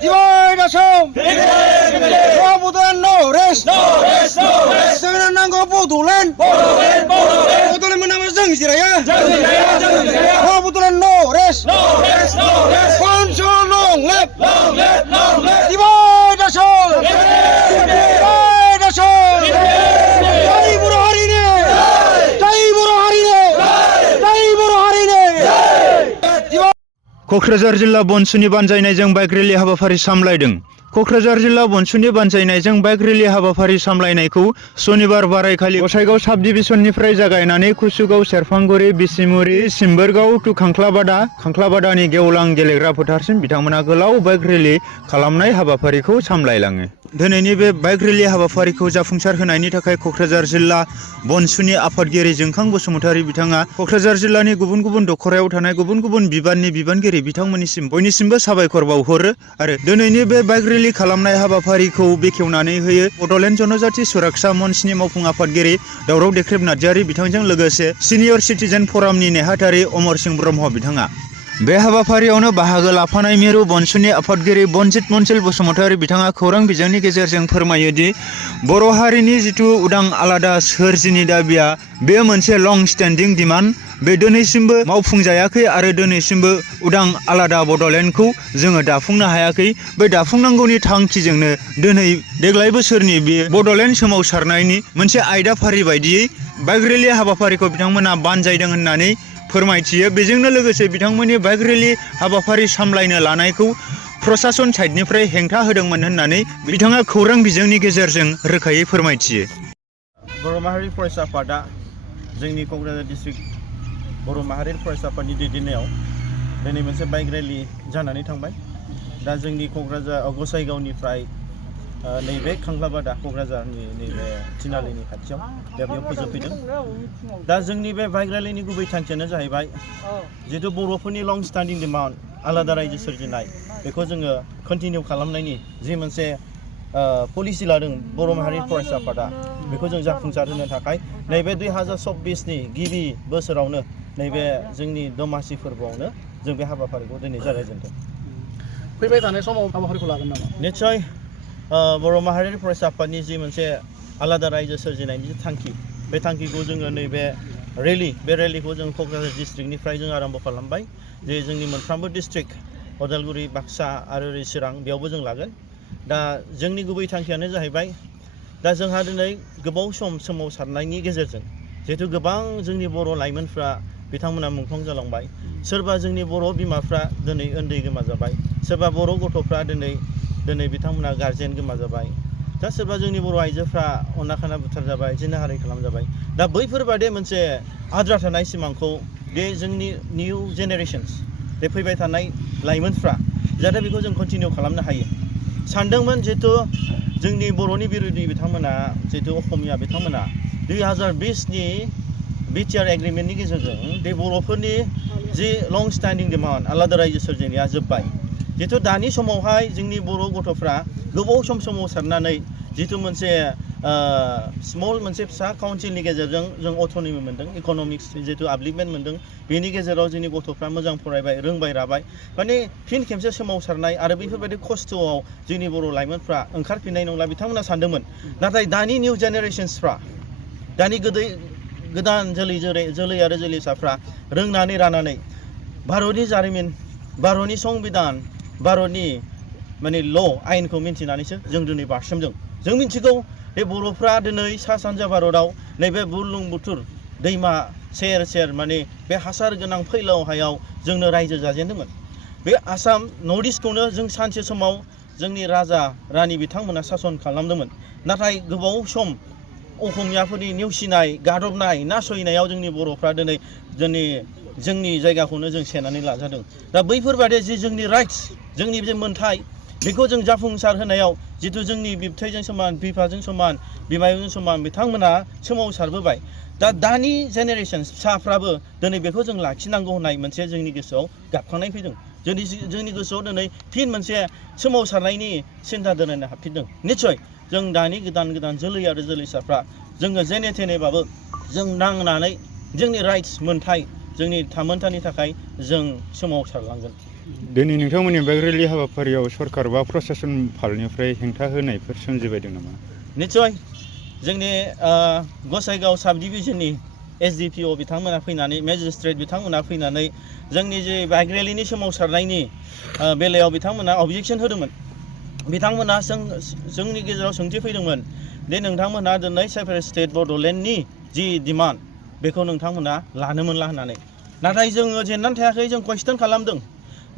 Divide us home! Bodoland, no rest! Jangan nanggo Bodoland! Bodoland menama jeng siraya! Bodoland, no rest! BONSU long live! Divide us home! Divide us home! Jai Boro Hari ne! Jai Boro Hari ne! Jai Boro Hari ne! Kokrajhar जिल्ला बनसुनि बानजायनायजों bike रेली हाबाफारि सामलायदों। क'क्राझार जिल्ला बनसुनि बानजायनायजों bike रेली हाबाफारि सामलायनायखौ सनिबार बारायखालि गसाइगाव साब डिभिजननिफ्राय जागायनानै कुसुगाव सेरफांगुरि बिसिमुरि सिम्बोरगाव two खांख्लाबादानि गेवलां गेलेग्रा फोथारसिम बिथांमोना गोलाव बाइक रेली खालामनाय हाबाफारिखौ सामलायलाङो। दिनैनि बे बाइक रेली हाबाफारिखौ जाफुंसार होनायनि थाखाय क'क्राझार जिल्ला बनसुनि आफादगिरि जोंखां बसुमतारी बिथाङा क'क्राझार जिल्लानि गुबुन गुबुन दखरायाव थानाय गुबुन गुबुन बिबाननि बिबानगिरि बिथांमोननिसिम बयनिसिमबो साबायखर बावहरो आरो दिनैनि बे बाइक रेली खालामनाय हाबाफारिखौ बेखेवनानै होयो बड'लेण्ड जनजाति सुरक्षा मन्चनि मावफुं आफादगिरि दावराव देख्रेब नार्जारि बिथांजों लोगोसे सिनियर सिटिजेन फरामनि नेहाथारि अमर सिंह ब्रह्म बिथाङा। बे हाबाफारियावनो बाहागो लाफानाय मिरु बनसुनि आफादगिरि बनजित मनसिल बसुमतारी बिथाङा खौरां बिजोंनि गेजेरजों फोरमायो दि बर' हारिनि जिथु उदां आलादा सोरजिनि दाबिया बे मोनसे लं स्टेन्डिं डिमान्ड, बे दिनैसिमबो मावफुंजायाखै आरो दिनैसिमबो उदां आलादा बड'लेण्डखौ जोङो दाफुंनो हायाखै। बे दाफुंनांगौनि थांखिजोंनो दिनै देग्लाय बोसोरनि बे बड'लेण्ड सोमावसारनायनि मोनसे आयदाफारि बायदियै बाइक रेली हाबाफारिखौ बिथांमोना बानजायदों होननानै फोरमायथियो। बेजोंनो लोगोसे बिथांमोननि बाइक रेली हाबाफारि सामलायनो लानायखौ प्रशासन साइडनिफ्राय हेंथा होदोंमोन होननानै बिथाङा खौरां बिजोंनि गेजेरजों रोखायै फोरमायथियो। बर' माहारि फरायसा आफादा जोंनि क'क्राझार डिस्ट्रिक्ट बर' माहारि फरायसा आफादनि दैदेननायाव दिनै मोनसे बाइक रेली जानानै थांबाय। दा जोंनि क'क्राझार गसाइगावनिफ्राय नैबे खांख्लाबादा क'क्राझारनि नैबे थिनालिनि खाथियाव दा बेयाव फोजोबफैदों। दा जोंनि बे बाइक रेलीनि गुबै थांखियानो जाहैबाय जिहेतु बर'फोरनि लं स्टेन्डिं डिमान्ड आलादा रायजो सोरजिनाय बेखौ जोङो कन्टिनिउ खालामनायनि जि मोनसे पलिसि लादों बर' माहारि फरायसा आफादा, बेखौ जों जाफुंसार होनो थाखाय नैबे 2024नि गिबि बोसोरावनो नैबे जोंनि दमासि फोरबोआवनो जों बे हाबाफारिखौ दिनै जागायजेनदों। फैबाय थानाय समाव हाबाफारिखौ लागोन नामा? निश्चय बर' माहारियारि फरायसा आफादनि जि मोनसे आलादा रायजो सोरजिनायनि थांखि, बे थांखिखौ जोङो नैबे बे रेलीखौ जों क'क्राझार डिस्ट्रिक्टनिफ्राय जों आरम्भ खालामबाय। जे जोंनि मोनफ्रोमबो डिस्ट्रिक्ट उदालगुरि, बाक्सा आरो चिरां बेयावबो जों लागोन। दा जोंनि गुबै थांखियानो जाहैबाय दा जोंहा दिनै गोबाव सम सोमावसारनायनि गेजेरजों जिहेतु गोबां जोंनि बर' लाइमोनफ्रा बिथांमोना मुंख्लं जालांबाय। सोरबा जोंनि बर' बिमाफ्रा दिनै उन्दै गोमाजाबाय, सोरबा बर' गथ'फ्रा दिनै बिथांमोना गार्जेन गोमाजाबाय, दा सोरबा जोंनि बर' आइजोफ्रा अना खाना बुथारजाबाय, जिनाहारि खालामजाबाय। दा बैफोरबादि मोनसे आद्रा थानाय सिमांखौ बे जोंनि निउ जेनेरेशन्स, बे फैबाय थानाय लाइमोनफ्रा जाहाथे बेखौ जों कन्टिनिउ खालामनो हायो सानदोंमोन। जिहेतु जोंनि बर'नि बिरोधी बिथांमोना जिहेतु असमिया बिथांमोना 2020नि बिटिआर एग्रिमेन्टनि गेजेरजों बे बर'फोरनि जि लं स्टेन्डिं डिमान्ड आलादा रायजो सोरजिनाया जोब्बाय। जिहेतु दानि समावहाय जोंनि बर' गथ'फ्रा गोबाव सम सोमावसारनानै जिहेतु मोनसे स्मल मोनसे फिसा काउन्सिलनि गेजेरजों जों अट'नमि मोन्दों, इक'नमिक्स जिहेतु आपलिभमेन्ट मोन्दों। बेनि गेजेराव जोंनि गथ'फ्रा मोजां फरायबाय, रोंबाय राबाय, माने फिन खेबसे सोमावसारनाय आरो बेफोरबायदि खस्थ'आव जोंनि बर' लाइमोनफ्रा ओंखारफिननाय नंला बिथांमोना सानदोंमोन। नाथाय दानि निउ जेनेरेशन्सफ्रा, दानि गोदान जोलै आरो जोलैसाफ्रा रोंनानै रानानै भारतनि जारिमिन, भारतनि संबिधान, भारतनि माने आयेनखौ मिन्थिनानैसो जों दिनै बारसोमदों। जों मिन्थिगौ बे बर'फ्रा दिनै सा सानजा भारतआव नैबे बुरलुंबुथुर दैमा सेर सेर माने बे हासार गोनां फैलाव हायाव जोंनो रायजो जाजेनदोंमोन। बे आसाम नर्थ इस्टखौनो जों सानसे समाव जोंनि राजा रानि बिथांमोना सासन खालामदोंमोन। नाथाय गोबाव सम असमियाफोरनि नेवसिनाय, गादबनाय, नासयनायाव जोंनि बर'फ्रा दिनै जोंनि जायगाखौनो जों सेनानै लाजादों। दा बैफोरबादि जि जोंनि राइट्स, जोंनि जे मोन्थाय, बेखौ जों जाफुंसार होनायाव जितु जोंनि बिबथैजों समान, बिफाजों समान, बिमायंजों समान बिथांमोना सोमावसारबोबाय। दा दानि जेनेरेशन फिसाफ्राबो दिनै बेखौ जों लाखिनांगौ होननाय मोनसे जोंनि गोसोआव गाबखांनाय फैदों। जोंनि गोसोआव दिनै फिन मोनसे सोमावसारनायनि सिन्था दोननो हाबफिनदों। निस्सय जों दानि गोदान जोलै आरो जोलैसाफ्रा जोङो जेने थेनेबाबो जों नांनानै जोंनि राइट्स मोन्थाय, जोंनि थामोन्थानि थाखाय जों सोमावसारलांगोन। दिनै नोंथांमोननि बाइक रेलि हाबाफारियाव सरकार बा प्रशासन फालनिफ्राय हेंथा होनायफोर सोमजिबायदों नामा? निश्चय जोंनि गसाइगाव साब डिभिजननि SDPO बिथांमोना फैनानै मेजिस्ट्रेट बिथांमोना फैनानै जोंनि जे बाइक रेलिनि सोमावसारनायनि बेलायाव बिथांमोना अबजेक्सन होदोंमोन। बिथांमोना जोंनि गेजेराव सोंथि फैदोंमोन दे नोंथांमोना दिनै सेपारेट स्टेट बड'लेण्डनि जि डिमान्ड बेखौ नोंथांमोना लानो मोनला होननानै। नाथाय जोङो जेननानै थायाखै, जों कुइसन खालामदों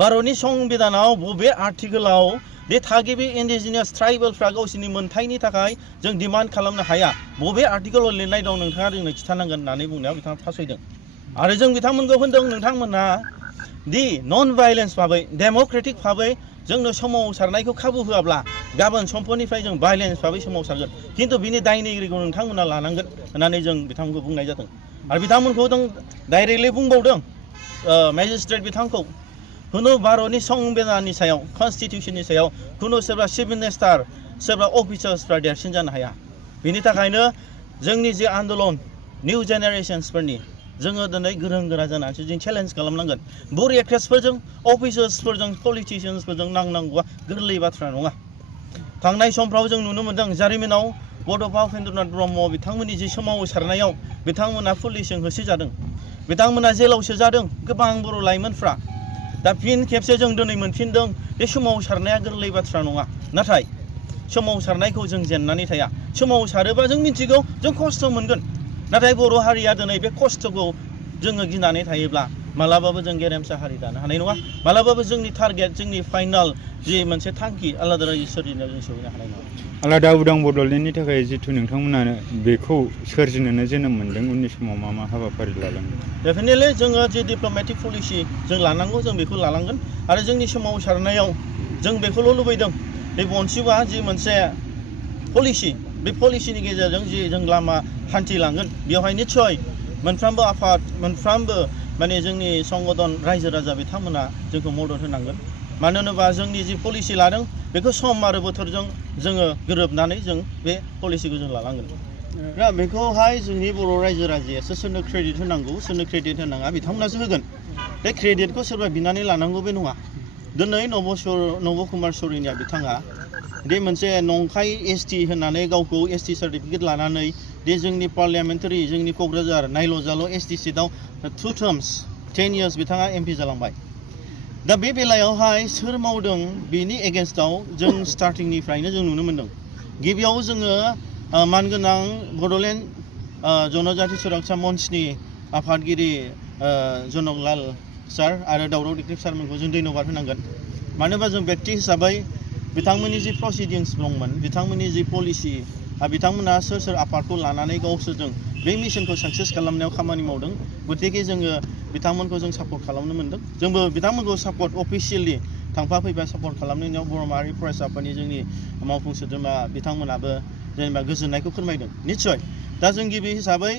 भारतनि संबिधानाव बबे आर्टिकेलाव बे थागिबि इन्डिजिनियास ट्राइबेलफ्रा गावसोरनि मोनथायनि थाखाय जों डिमान्ड खालामनो हाया, बबे आर्टिकेलाव लिरनाय दं नोंथाङा जोंनो खिन्थानांगोन होननानै बुंनायाव बिथाङा फासयदों। आरो जों बिथांमोनखौ होनदों नोंथांमोना दि नन भाइलेन्स भाबै डेम'क्रेटिक भाबै जोंनो सोमावसारनायखौ खाबु होआब्ला गाबोन समफोरनिफ्राय जों भाइलेन्स भाबै सोमावसारगोन, खिन्थु बिनि दायनिगिरिखौ नोंथांमोना लानांगोन होननानै जों बिथांमोनखौ बुंनाय जादों। आरो बिथांमोनखौ जों डाइरेक्टलि बुंबावदों मेजिस्ट्रेट बिथांखौ खुनु भारतनि संबिधाननि सायाव कनस्टिटिउसननि सायाव खुनु सोरबा चिफ मिनिस्टार सोरबा अफिसार्सफ्रा देरसिन जानो हाया। बिनि थाखायनो जोंनि जे आन्दलन निउ जेनेरेशन्सफोरनि जोङो दिनै गोरों गोरा जानानैसो जों चेलेन्ज खालामनांगोन। बुरिएक्ट्रेसफोरजों अफिसार्सफोरजों पलिटिशियान्सफोरजों नांनांगौआ गोरलै बाथ्रा नङा। थांनाय समफ्राव जों नुनो मोन्दों जारिमिनाव बड'फा उपेन्द्रनाथ ब्रह्म बिथांमोननि जि सोमावसारनायाव बिथांमोना पुलिसजों होसोजादों, बिथांमोना जेलाव सोजादों गोबां बर' लाइमोनफ्रा। दा फिन खेबसे जों दिनै मोनफिनदों बे सोमावसारनाया गोरलै बाथ्रा नङा। नाथाय सोमावसारनायखौ जों जेननानै थाया, सोमावसारोबा जों मिथिगौ जों खस्थ' मोनगोन। नाथाय बर' हारिया दिनै बे खस्थ'खौ जोङो गिनानै थायोब्ला मालाबाबो जों गेरेमसा हारि दानो हानाय नङा, मालाबाबो जोंनि टारगेट जोंनि फाइनाल जि मोनसे थांखि आलादा रायजो सोरजिनायाव जों सहैनो हानाय नङा। आलादा उदां बड'लेण्डनि थाखाय जिथु नोंथांमोना बेखौ सोरजिनोनो जोनोम मोन्दों, उननि समाव मा मा हाबाफारि लालांगोन? डेफिनेटलि जोङो जि डिप्ल'मेटिक पलिसि जों लानांगौ जों बेखौ लालांगोन। आरो जोंनि सोमावसारनायाव जों बेखौल' लुबैदों बे बनसुआ जि मोनसे पलिसि, बे पलिसिनि गेजेरजों जि जों लामा हान्थिलांगोन बेवहाय निस्सय मोनफ्रोमबो आफाद मोनफ्रोमबो माने जोंनि संगठन रायजो राजा बिथांमोना जोंखौ मदद होनांगोन। मानो होनोबा जोंनि जि पलिसि लादों बेखौ सम आरो बोथोरजों जोङो गोरोबनानै जों बे पलिसिखौ जों लालांगोन। दा बेखौहाय जोंनि बर' रायजो राजायासो सोरनो क्रेडिट होनांगौ सोरनो क्रेडिट होनाङा बिथांमोनासो होगोन। बे क्रेडिटखौ सोरबा बिनानै लानांगौ बे नङा। दिनै नब कुमार सरिनिया बिथाङा बे मोनसे नंखाय ST होननानै गावखौ ST सार्टिफिकेट लानानै दे जोंनि पार्लियामेन्टारि जोंनि क'क्राझार नायल' जाल' ST सिटआव 2 टार्म्स 10 इयार्स बिथाङा MP जालांबाय। दा बे बेलायावहाय सोर मावदों बेनि एगेन्स्टआव जों स्टार्टिंनिफ्रायनो जों नुनो मोन्दों। गिबियाव जोङो मानगोनां बड'लेण्ड जनजाति सुरक्षा मन्चनि आफादगिरि जनकलाल सार आरो दावराव दिख्रिब सारमोनखौ जों धन्यबाद होनांगोन। मानो होनबा जों व्यक्ति हिसाबै बिथांमोननि जि प्रसिडिंस दंमोन, बिथांमोननि जि पलिसि, बिथांमोना सोर आफादखौ लानानै गावसोरजों बे मिशनखौ साक्सेस खालामनायाव खामानि मावदों। गतिके जोङो बिथांमोनखौ जों सापर्ट खालामनो मोन्दों। जोंबो बिथांमोनखौ सापर्ट अफिसियेलि थांफा फैफा सापर्ट खालामनायाव बर' माहारि फरायसा आफादनि जोंनि मावफुं सोद्रोमा बिथांमोनाबो जेनेबा गोजोननायखौ फोरमायदों। निस्सय दा जों गिबि हिसाबै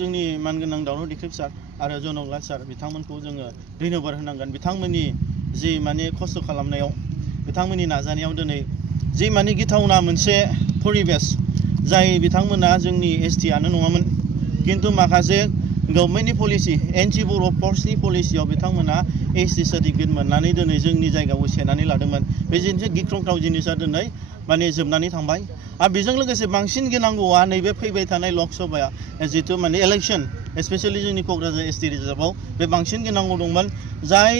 जोंनि मानगोनां दावराव दिख्रिब सार आरो जनकलाल सार बिथांमोनखौ जोङो धन्यबाद होनांगोन। बिथांमोननि जि माने खस्थ' खालामनायाव बिथांमोननि नाजानायाव दिनै जि माने गिथावना मोनसे परिबेस जाय बिथांमोना जोंनि STआनो नङामोन, खिन्थु माखासे गभर्नमेन्टनि पलिसि एन्टि बर' फर्सनि पलिसियाव बिथांमोना ST सार्टिफिकेट मोननानै दिनै जोंनि जायगायाव सेनानै लादोंमोन। बे मोनसे गिख्रंथाव जिनिसा दिनै माने जोबनानै थांबाय। आरो बेजों लोगोसे बांसिन गिनांगौआ नैबे फैबाय थानाय लकसभाया जिथु माने इलेक्सन स्पेसियेलि जोंनि क'क्राझार ST रिजार्भआव बे बांसिन गिनांगौ दंमोन। जाय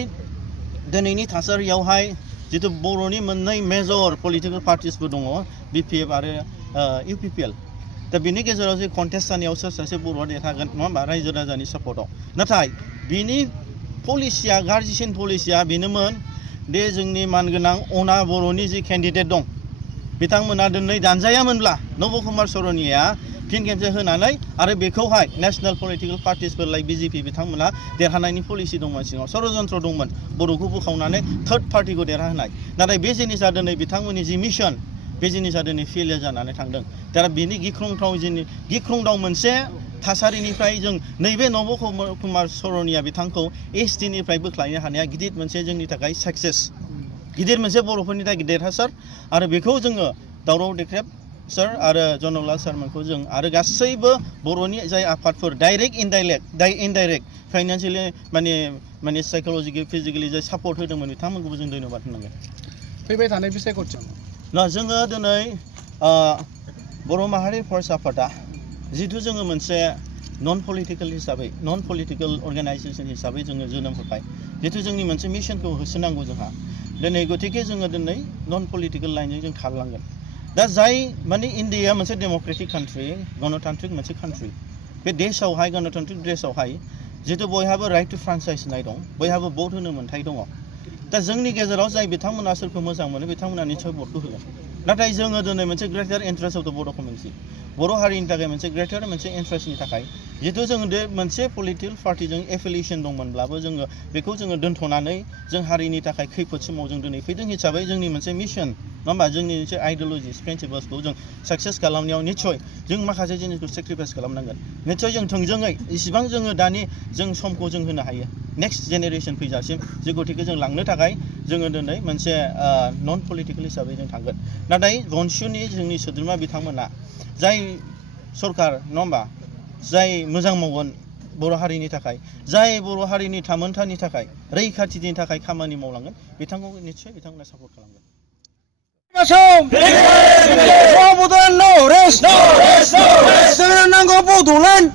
दिनैनि थासारियावहाय जिथु बर'नि मोननै मेजर पलिटिकेल पार्टिसफोर दङ, BPF आरो UPPL। दा बिनि गेजेराव जे कन्टेस्ट जानायाव सोर सासे बर'आ देरहागोन नङा होमबा रायजो राजानि सापर्टआव। नाथाय बिनि पलिसिया गाज्रिसिन पलिसिया बेनोमोन दे जोंनि मानगोनां अना बर'नि जि केन्डिडेट दं बिथांमोना दिनै दानजायामोनब्ला नब कुमार सरिनिया फिन खेबसे होनानै आरो बेखौहाय नेशनेल पलिटिकेल पार्टिसफोर लाइक BJP बिथांमोना देरहानायनि पलिसि दंमोन, सिङाव षड़यन्त्र दंमोन बर'खौ बोखावनानै थार्ड पार्टिखौ देरहाहोनाय। नाथाय बे जिनिसा दिनै बिथांमोननि जि मिशन बे जिनिसा दिनै फेलियर जानानै थांदों। दा बिनि गिख्रंथाव मोनसे थासारिनिफ्राय जों नैबे नब कुमार सरिनिया बिथांखौ STनिफ्राय बोख्लायनो हानाया गिदिर मोनसे जोंनि थाखाय साक्सेस, गिदिर मोनसे बर'फोरनि थाखाय देरहासार। आरो बेखौ जोङो दावराव दिख्रिब सार आरो जनकलाल सारमोनखौ जों आरो गासैबो बर'नि जाय आफादफोर डाइरेक्ट इनडाइरेक्ट फाइनान्सियेलि माने माने साइकोलजिकेलि फिजिकेलि जाय सापर्ट होदोंमोन बिथांमोनखौबो जों धन्यबाद होनांगोन फैबाय थानाय बिसायख'थि ना जोङो दिनै बर' माहारि फरायसा आफादा जिहेतु जोङो मोनसे नन पलिटिकेल हिसाबै नन पलिटिकेल अर्गानाइजेसन हिसाबै जोङो जोनोम होबाय जिहेतु जोंनि मोनसे मिशनखौ होसोनांगौ जोंहा दिनै गतिके जोङो दिनै नन पलिटिकेल लाइनजों जों खारलांगोन दा जाय माने इण्डिया मोनसे डेम'क्रेटिक कान्ट्रि गणतान्त्रिक मोनसे कान्ट्रि बे देशआवहाय गणतान्त्रिक देशआवहाय जिहेतु बयहाबो राइट टु फ्रान्चाइज होनाय दं बयहाबो भट होनो मोन्थाय दङ दा जोंनि गेजेराव जाय बिथांमोना सोरखौ मोजां मोनो बिथांमोना निश्चय भटखौ होगोन नाथाय जोङो दिनै मोनसे ग्रेटार इन्ट्रेस्ट अफ द बर' कमिउनिटि बर' हारिनि थाखाय मोनसे ग्रेटार मोनसे इन्ट्रेस्टनि थाखाय जिहेतु जोङो मोनसे पलिटिकेल पार्टिजों एफिलिएसन दंमोनब्लाबो जोङो बेखौ जोङो दोनथ'नानै जों हारिनि थाखाय खैफोद समाव जों दिनै फैदों हिसाबै जोंनि मोनसे मिशन नङा होमबा जोंनि मोनसे आइडियलजिस प्रिन्सिपल्सखौ जों साक्सेस खालामनायाव निश्चय जों माखासे जिनिसखौ सेक्रिफाइस खालामनांगोन निश्चय जों थोंजोङै इसिबां जोङो दानि जों समखौ जों होनो हायो नेक्स्ट जेनेरेसन फैजासिम जे गतिके जों लांनो थाखाय जोङो दिनै मोनसे नन पलिटिकेल हिसाबै जों थांगोन नाथाय बनसुनि जोंनि सोद्रोमा बिथांमोना जाय सरकार नङा होमबा जाय मोजां मावगोन बर' हारिनि थाखाय जाय बर' हारिनि थामोनथानि थाखाय रैखाथिनि थाखाय खामानि मावलांगोन बिथांखौ निश्चय बिथांमोना सापर्ट खालामगोन Bodoland, no rest, no rest, no rest. Bodoland,